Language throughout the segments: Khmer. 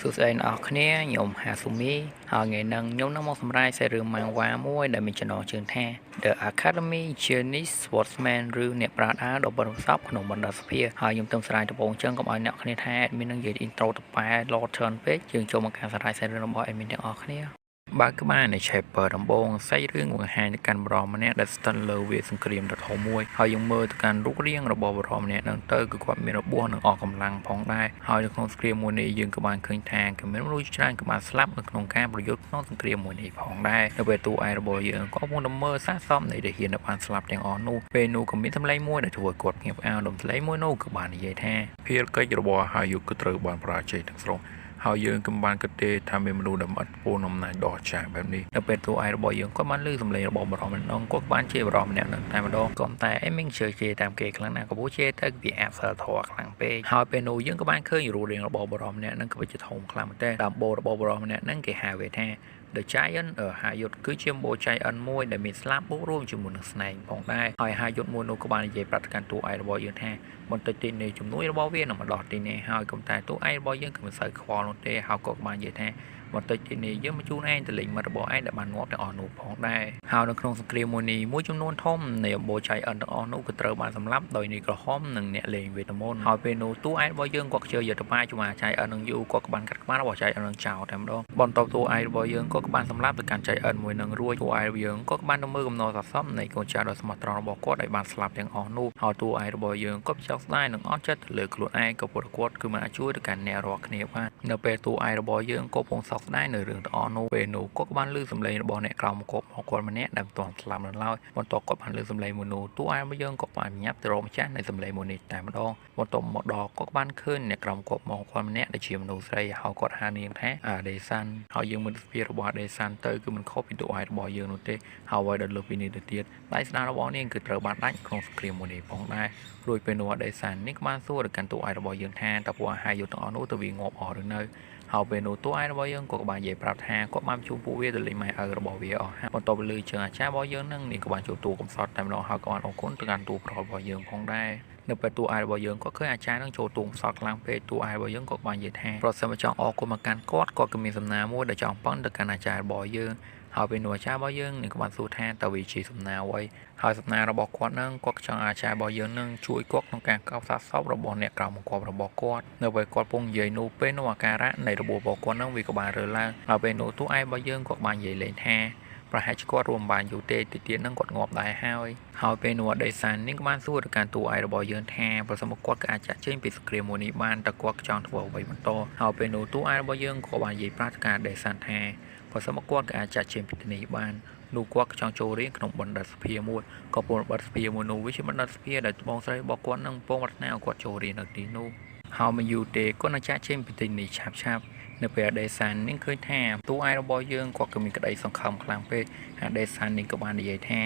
សួស្តីអ្នកនរគ្នាខ្ញុំហាស៊ូមីហើយថ្ងៃនេះខ្ញុំនឹងមកសម្រាយសាច់រឿងម៉ាំងវ៉ាមួយដែលមានចំណងជើងថា The Academy Chinese Sportsman ឬអ្នកប្រាជ្ញាដ៏បរិសុទ្ធក្នុងបណ្ដាសភាហើយខ្ញុំទៅស្រាយដំបូងចឹងកុំឲ្យអ្នកគ្នាថា admin នឹងនិយាយ intro ទៅប៉ែ Lord Turn ពេកយើងចូលមកការសម្រាយសាច់រឿងរបស់ admin ទាំងអស់គ្នាបើក្បាលនៃ chapter ដំបូងសាច់រឿងបង្ហាញទៅកាន់បរិម្នាក់ដែលស្ថិតលើវាសង្គ្រាមដ៏ធំមួយហើយយើងមើលទៅកាន់រូបរាងរបស់បរិម្នាក់នឹងទៅគឺគាត់មានរបួសនិងអស់កម្លាំងផងដែរហើយនៅក្នុងសង្គ្រាមមួយនេះយើងក៏បានឃើញថាក៏មានមនុស្សច្រើនក៏បានស្លាប់នៅក្នុងការប្រយុទ្ធក្នុងសង្គ្រាមមួយនេះផងដែរនៅពេលតួឯករបស់យើងក៏កំពុងតែមើលសាកសមនៃទាហានដែលបានស្លាប់ទាំងអស់នោះពេលនោះក៏មានសម្លេងមួយដែលធ្វើឲ្យគាត់ភ្ញាក់ផ្អើលដំសម្លេងមួយនោះក៏បាននិយាយថាភារកិច្ចរបស់ហាយុគឺត្រូវបានបរាជ័យទាំងស្រុងហើយយើងក៏បានគិតទេថាមានមនុស្សដែលអត់ពូនអំណាចដ៏ចាស់បែបនេះនៅពេលតួឯករបស់យើងក៏បានលើសម្លេងរបស់បរិមម្នាក់គាត់បានជាបរិមម្នាក់នឹងតែម្ដងក៏តែអេមីងជឿជាតាមគេខ្លាំងណាស់ក៏ពួកជាទៅវាអាប់សើធរខ្លាំងពេកហើយពេលនោះយើងក៏បានឃើញរូបរាងរបស់បរិមម្នាក់នឹងក៏ជាធំខ្លាំងមែនទែនតាមបោរបស់បរិមម្នាក់នឹងគេហៅវាថា The Giant ហាយុទ្ធគឺជាម្បូ Giant មួយដែលមានស្លាបបូករួមជាមួយនឹងស្នែងផងដែរហើយហាយុទ្ធមួយនោះក៏បាននិយាយប្រាប់ទៅកាន់តួឯករបស់យើងថាបន្តិចទីនេះជំនួយរបស់វានឹងមកដល់ទីនេះហើយក៏តែតួឯករបស់យើងក៏មិនសូវខ្វល់នោះទេហើយក៏បាននិយាយថាបន្តិចទីនេះយើងមកជូនឯងទៅលេងមិត្តរបស់ឯងដែលបានងាប់ទាំងអស់នោះផងដែរហើយនៅក្នុងសង្គ្រាមមួយនេះមួយចំនួនធំនៃអំបូ Giant ទាំងអស់នោះក៏ត្រូវបានសម្លាប់ដោយនេះក្រហមនិងអ្នកលេងវេទមន្តហើយពេលនោះតួឯករបស់យើងក៏ខ្ជិលយុទ្ធបាយជាមួយ Giant នឹងយូរក៏បានកាត់ក្បាលរបស់ Giant នឹងចោលតែម្ដងបន្ទាប់តួឯករបស់យើងក៏បានសម្លាប់ទៅកាន់ Giant មួយនឹងរួចតួឯកយើងក៏បានទៅមើលកំណត់សសនៃកូនចៅដ៏ស្មោះត្រង់របស់គាត់ដែលបានស្លាប់ទាំងអស់នោះហើយតួឯករបស់យើងក៏ពិចារណាស្ដាយនិងអត់ចិត្តទៅលើខ្លួនឯងក៏ព្រោះគាត់គឺមិនអាចជួយទៅកាន់អ្នករាល់គ្នាបាននៅពេលតួឯករបស់យើងក៏ពងសោកស្ដាយនៅរឿងទាំងអស់នោះពេលនោះគាត់ក៏បានលើសម្លេងរបស់អ្នកក្រោមមកគាត់ម្នាក់ដែលមិនទាន់ស្លាប់នៅឡើយបន្ទាប់គាត់បានលើសម្លេងមួយនោះតួឯករបស់យើងក៏បានញាប់ទៅរកម្ចាស់នៃសម្លេងមួយនេះតែម្ដងបន្ទាប់មកដល់គាត់បានឃើញអ្នកក្រោមគាត់មកគាត់ម្នាក់ដែលជាមនុស្សស្រីហើយគាត់ហៅនាងថាអាដេសាន់ហើយយើងមើលពីរបស់អាដេសាន់ទៅគឺមិនខុសពីតួឯករបស់យើងនោះទេហើយអ្វីដែលលើពីនេះទៅទៀតដៃស្ដាំរបស់នាងគឺត្រូវបានដាច់ក្នុងសង្គ្រាមមួយនេះផងដែររួចពេលនោះអាដេសាន់នេះក៏បានសួរទៅកាន់តួឯករបស់យើងថាតើពួកអាហារយុទ្ធទាំងអស់នោះទៅវាងាប់អស់ឬនៅហើយពេលនោះតួឯករបស់យើងក៏បាននិយាយប្រាប់ថាគាត់បានជួបពួកវាទៅលេងម៉ែឪរបស់វាអស់ហើយបន្ទាប់ពីលើជើងអាចារ្យរបស់យើងនឹងនាងក៏បានជួបតួកំសត់តែម្ដងហើយក៏បានអរគុណទៅកាន់តួប្រុសរបស់យើងផងដែរនៅពេលតួឯករបស់យើងក៏ឃើញអាចារ្យនឹងចូលទូងសោកខ្លាំងពេកតួឯករបស់យើងក៏បាននិយាយថាប្រសិនបើចង់អរគុណមកកាន់គាត់ក៏មានសំណាមួយដែលចង់ប៉ុនទៅកាន់អាចារ្យរបស់យើងហើយពេលនោះអាចារ្យរបស់យើងនឹងក៏បានសួរថាតើវាជាសំណាអ្វីហើយសំណារបស់គាត់នឹងគាត់ចង់អាចារ្យរបស់យើងនឹងជួយគាត់ក្នុងការកោបសាកសពរបស់អ្នកក្រៅបង្គាប់របស់គាត់នៅពេលគាត់ពងនិយាយនោះពេលនោះអាការៈនៃរបួសរបស់គាត់នឹងវាក៏បានរើឡើងហើយពេលនោះតួឯករបស់យើងក៏បាននិយាយលេងថាប្រហែលជាគាត់រួមបានយូរទេទីទៀតនឹងគាត់ងាប់ដែរហើយពេលនោះអដេសាននាងក៏បានសួរទៅកាន់តួឯករបស់យើងថាប្រសិនបើគាត់ក៏អាចចាក់ចេញពីសង្គ្រាមមួយនេះបានតើគាត់ចង់ធ្វើអ្វីបន្តហើយពេលនោះតួឯករបស់យើងក៏បាននិយាយប្រាប់ទៅកាន់អដេសានថាប្រសិនបើគាត់ក៏អាចចាក់ចេញពីទីនេះបាននោះគាត់ចង់ចូលរៀនក្នុងបណ្ឌិតសភាមួយក៏ពលបណ្ឌិតសភាមួយនោះវាជាបណ្ឌិតសភាដែលត្បូងស្រីរបស់គាត់នឹងពងប្រាថ្នាឲ្យគាត់ចូលរៀននៅទីនោះហើយមិនយូរទេគាត់នឹងចាក់ចេញពីទីនេះឆាប់នៅពេលអដេសាននាងឃើញថាតួឯករបស់យើងគាត់ក៏មានក្តីសង្ឃឹមខ្លាំងពេកអដេសាននាងក៏បាននិយាយថា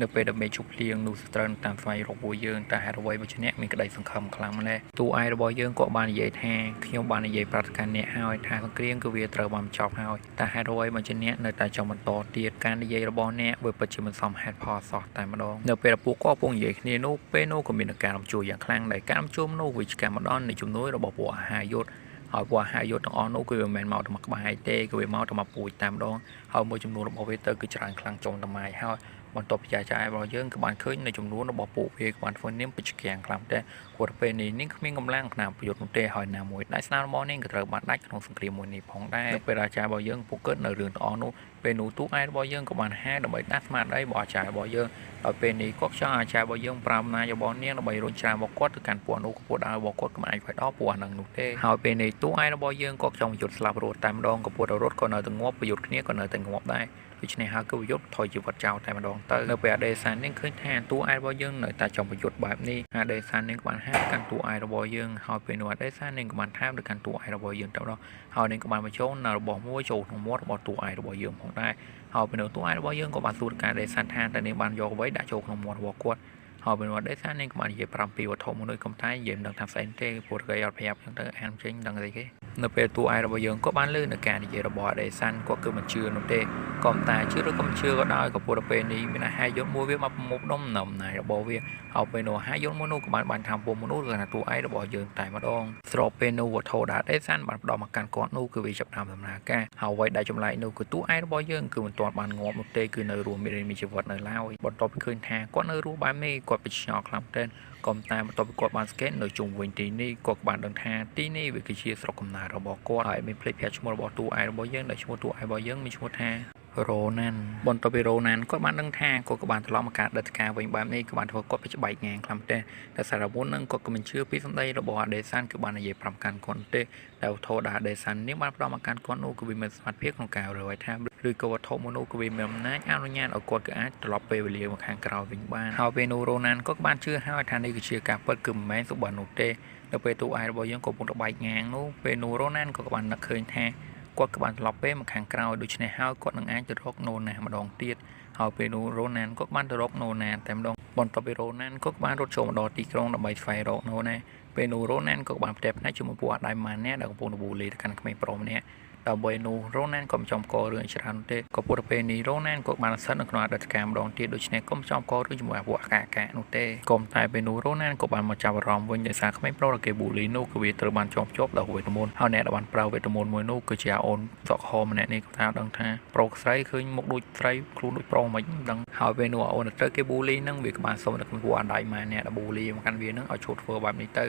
នៅពេលដែលមេជុកភ្លៀងនោះស្ត្រូវតាមស្វ័យរកពួកយើងតែហេតុអ្វីមកជាអ្នកមានក្តីសង្ឃឹមខ្លាំងម្ល៉េះតួឯករបស់យើងក៏បាននិយាយថាខ្ញុំបាននិយាយប្រាប់កាន់អ្នកហើយថាសង្គ្រាមគឺវាត្រូវបានចប់ហើយតែហេតុអ្វីមកជាអ្នកនៅតែចង់បន្តទៀតការនិយាយរបស់អ្នកវាពិតជាមិនសមហេតុផលសោះតែម្ដងនៅពេលពួកគាត់កំពុងនិយាយគ្នានោះពេលនោះក៏មានការរំជួលយ៉ាងខ្លាំងដែលការរំជួលនោះវាជាការម្ដងនៃជំនួយរបស់ពួកអាហារយុទ្ធហើយពួកអាហារយុទ្ធទាំងអស់នោះគឺមិនមែនមកតែមកក្បែរទេគឺវាមកតែមកពូជតែម្ដងហើយមួយចំនួនរបស់វាទៅគឺច្រើនខ្លាំងចុងតម៉ាយហើយបន្ទាប់ពីចាយរបស់យើងក៏បានឃើញនៅចំនួនរបស់ពួកវាក៏បានធ្វើនាមពេជ្រកាំងខ្លាំងដែរព្រោះពេលនេះនាងគ្មានកម្លាំងក្នុងប្រយុទ្ធនោះទេហើយណាមួយដៃស្នាមរបស់នាងក៏ត្រូវបានដាច់ក្នុងសង្គ្រាមមួយនេះផងដែរនៅពេលអាចារ្យរបស់យើងពុកកើតនៅរឿងទាំងអស់នោះពេលនោះទូឯករបស់យើងក៏បានហាដើម្បីដាស់ស្មារតីរបស់អាចារ្យរបស់យើងដល់ពេលនេះគាត់ចង់អាចារ្យរបស់យើងប្រើអំណាចរបស់នាងដើម្បីរុញច្រានរបស់គាត់ទៅកាន់ពួកនោះពួកដើររបស់គាត់ក៏មិនអាចធ្វើដល់ពួកហ្នឹងនោះទេហើយពេលនេះទូឯករបស់យើងក៏ចង់យុទ្ធស្លាប់រត់តែម្ដងក៏ពួករត់ក៏នៅតែងាប់ប្រយុទ្ធគ្នាក៏នៅតែងាប់ដែរដូច្នេះហើយគឺប្រយុទ្ធថយជីវិតចោលតែម្ដងទៅនៅពេលអដេសាននាងឃើញថាតួឯករបស់យើងនៅតែចង់ប្រយុទ្ធបែបនេះអដេសាននាងបានហាមកាន់តួឯករបស់យើងហើយពេលនោះអដេសាននាងក៏បានហាមទៅកាន់តួឯករបស់យើងទៅដល់ហើយនាងក៏បានបញ្ចូលនៅរបស់មួយចូលក្នុងមាត់របស់តួឯករបស់យើងផងដែរហើយពេលនោះតួឯករបស់យើងក៏បានសួរការអដេសានថាតើនាងបានយកអ្វីដាក់ចូលក្នុងមាត់របស់គាត់ហ ហើយពេលមកដេសានេះក៏បាននិយាយ5ពីវត្ថុមួយកំតែយើងដឹងថាផ្សេងទេព្រោះគេអត់ប្រាប់ចឹងទៅអានចេញដឹងអីគេនៅពេលតួឯករបស់យើងក៏បានលើនៅការនិយាយរបស់ដេសានគាត់គឺមិនជឿនោះទេក៏តែជឿឬក៏មិនជឿក៏ដោយក៏ព្រោះពេលនេះមានអាហារយន្តមួយវាមកប្រមូលដុំនៅអំណាចរបស់វាហើយពេលនោះអាហារយន្តមួយនោះក៏បានថាពុំមនុស្សគឺថាតួឯករបស់យើងតែម្ដងស្របពេលនោះវត្ថុដែលដេសានបានផ្ដល់មកកាន់គាត់នោះគឺវាចាប់តាមដំណើរការហើយអ្វីដែលចម្លែកនោះគឺតួឯករបស់យើងគឺមិនទាន់បានងាប់នោះទេគឺនៅរស់មានជីវិតនៅឡើយបន្ទាប់ពីឃើញថាគាត់នៅរស់បែបនេះគាត់ពិតឆ្ងល់ខ្លាំងមែនក៏តែបន្ទាប់ពីគាត់បានស្កេតនៅជុំវិញទីនេះគាត់បានដឹងថាទីនេះវាគឺជាស្រុកកំណើតរបស់គាត់ហើយមានភ្លេចឈ្មោះរបស់តួឯករបស់យើងដែលឈ្មោះតួឯករបស់យើងមានឈ្មោះថារ៉ូណានបន្ទាប់ពីរ៉ូណានគាត់បានដឹងថាគាត់ក៏បានត្រឡប់មកការដិតការវិញបែបនេះក៏បានធ្វើគាត់ពិតច្បាយងាងខ្លាំងតែសារមុននឹងគាត់ក៏មិនជឿពីសម្ដីរបស់អាដេសានគឺបាននិយាយ5កាន់គាត់ទេដែលវត្ថុដែលអាដេសាននេះបានផ្ដល់មកកាន់គាត់នោះគឺវាមានសមត្ថភាពក្នុងការរើឲ្យថាឬក៏វត្ថុមួយនោះគឺវាមានអំណាចអនុញ្ញាតឲ្យគាត់ក៏អាចត្រឡប់ពេលវេលាមកខាងក្រោយវិញបានហើយពេលនោះរ៉ូណានក៏បានជឿហើយថានេះគឺជាការពិតគឺមិនមែនសុបិននោះទេដល់ពេលតួឯករបស់យើងក៏ពុំទៅបែកងាងនោះពេលនោះរ៉ូណានក៏បាននឹកឃើញថាគាត់ក៏បានត្រឡប់ពេលមកខាងក្រោយដូច្នេះហើយគាត់នឹងអាចទៅរកណូណាម្ដងទៀតហើយពេលនោះរ៉ូណានក៏បានទៅរកណូណាតែម្ដងបន្ទាប់ពីរ៉ូណានក៏បានរត់ចូលមកដល់ទីក្រុងដើម្បីស្វែងរកណូណាពេលនោះរ៉ូណានក៏បានផ្ទះផ្នែកជាមួយពួកអាដៃម៉ានអ្នកដែលកំពុងទៅបូលីទៅកាន់ក្មេងប្រុសម្នាក់ដើម្បីនោះរ៉ូណានក៏មិនចំករឿងច្រើនទេក៏ពុទ្ធពេលនេះរ៉ូណានក៏បានស្ថិតនៅក្នុងអតីតកាលម្ដងទៀតដូច្នេះក៏មិនចំករឿងជាមួយពួកអាកានោះទេក៏តែពេលនោះរ៉ូណានក៏បានមកចាប់អារម្មណ៍វិញដោយសារក្មេងប្រុសដែលគេបូលីនោះគឺវាត្រូវបានចងភ្ជាប់ដោយវេទមន្តហើយអ្នកដែលបានប្រើវេទមន្តមួយនោះគឺជាអូនសក់ហមម្នាក់នេះក៏ថាដឹងថាប្រុសស្រីឃើញមុខដូចស្រីខ្លួនដូចប្រុសមិនដឹងហើយពេលនោះអូនត្រូវគេបូលីនឹងវាក៏បានសុំទៅពួកអាដៃម៉ាអ្នកដែលបូលីមកកាន់វានឹងឲ្យឈប់ធ្វើបែបនេះទៅ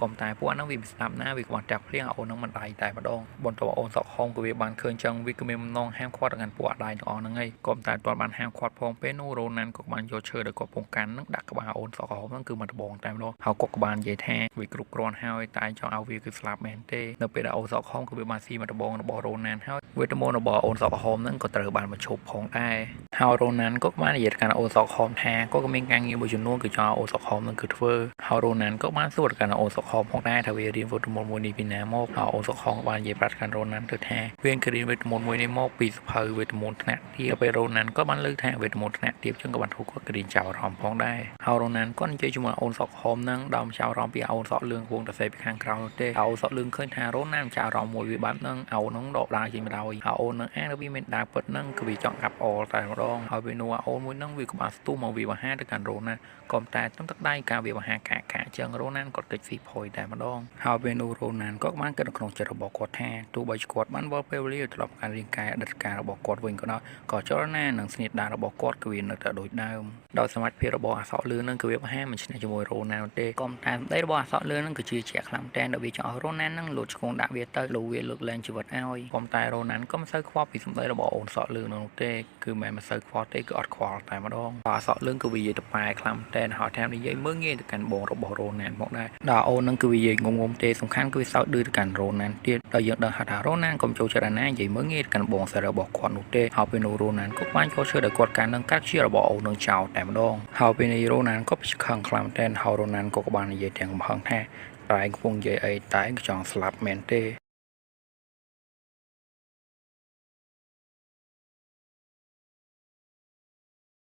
ក៏តែពួកហ្នឹងវាមិនស្ដាប់ណាវាក៏បានតាក់ភ្លៀងអូនហ្នឹងមិនដៃតែម្ដងបន្ទាប់អូនសក់ហងក៏វាបានឃើញចឹងវាក៏មានបំណងហាមឃាត់denganពួកអាដៃទាំងអស់ហ្នឹងឯងក៏តែទាន់បានហាមឃាត់ផងពេលនោះរ៉ូណានក៏បានយកឈើដែលគាត់ពងកាន់ហ្នឹងដាក់ក្បាលអូនសក់ហងហ្នឹងគឺមិនដបងតែម្ដងហើយគាត់ក៏បាននិយាយថាវាគ្រប់គ្រាន់ហើយតែចង់ឲ្យវាគឺស្លាប់មែនទេនៅពេលដែលអូនសក់ហងក៏វាបានស៊ីមកដបងរបស់រ៉ូណានហើយវេទមន្តរបស់អូនសក់ហងហ្នឹងក៏ត្រូវបានបញ្ឈប់ផងដែរហើយរ៉ូណានក៏បាននិយាយកាន់អូនសក់ហងថាគាត់ក៏មានការងារមួយចំនួនគឺចង់អូនសក់ហងហ្នឹងគឺធ្វើហើយរ៉ូណានក៏បានសួរកាន់អូនសក់ហងផងដែរថាវារៀនវេទមន្តមួយនេះពីណាមកហើយអូនសុខហងបាននិយាយប្រាប់កាន់រ៉ូណានទៅថាវាគឺរៀនវេទមន្តមួយនេះមកពីសភៅវេទមន្តថ្នាក់ទាបពេលរ៉ូណានក៏បានលើកថាវេទមន្តថ្នាក់ទាបចឹងក៏បានធ្វើគាត់រៀនចៅអារម្មណ៍ផងដែរហើយរ៉ូណានក៏និយាយជាមួយអូនសុខហមហ្នឹងដើមចៅអារម្មណ៍ពីអូនសក់លឿងវងតសេពីខាងក្រៅទេអូនសក់លឿងឃើញថារ៉ូណានចៅអារម្មណ៍មួយវាបែបហ្នឹងអូនហ្នឹងដកដើរចេញមកដោយហើយអូនហ្នឹងអានវាមានដើរពិតហ្នឹងគឺវាចង់កាប់អលតែម្ដងហើយពេលនោះអូនមួយហ្នឹងវាក៏បានស្ទុះមកវាបហាទៅកាន់រ៉ូណានក៏តែទំទឹកដៃការវាបហាកាចឹងរ៉ូណានក៏តិចស៊ីផុយតែម្ដងហើយពេលនោះរ៉ូណានក៏បានគិតក្នុងចិត្តរបស់គាត់ថាទោះបីគាត់បានវិលពេលវេលាត្រឡប់ការរាងកាយអតីតកាលរបស់គាត់វិញក៏ដោយក៏ចលនានិងស្នៀតដានរបស់គាត់គឺវានៅតែដូចដើមដោយសមត្ថភាពរបស់អសក់លឿននឹងគឺវាប្រហែលមិនឈ្នះជាមួយរ៉ូណានទេក៏តែសម្ដីរបស់អសក់លឿននឹងគឺជាជាក់ខ្លាំងតែដល់វាចង់ឲ្យរ៉ូណាននឹងលូតឆ្កងដាក់វាទៅលូវាលើកលែងជីវិតឲ្យក៏តែរ៉ូណានក៏មិនសូវខ្វល់ពីសម្ដីរបស់អូនសក់លឿននោះទេគឺមិនសូវខ្វល់ទេគឺអត់ខ្វល់តែម្ដងអសក់លឿនគឺវានិយាយទៅប៉ែខ្លាំងតែហើយតាមនិយាយមើលងាយទៅកាន់បងរបស់រ៉ូណានមកដែរដល់អូននឹងគឺវានិយាយងងទេសំខាន់គឺវាសោកឌឺទៅកាន់រ៉ូណានទៀតដល់យើងដឹងថារ៉ូណានកុំចូលចិត្តអាណានិយាយមើលងាយកាន់បងសាររបស់គាត់នោះទេហើយពេលនោះរ៉ូណានក៏បានចូលឈើដល់គាត់កាន់នឹងកាត់ជារបស់អូននឹងចោលតែម្ដងហើយពេលនេះរ៉ូណានក៏ពិខឹងខ្លាំងតែហើយរ៉ូណានក៏បាននិយាយទាំងកំហឹងថាតែឯងកំពុងនិយាយអីតែឯងចង់ស្លាប់មែនទេ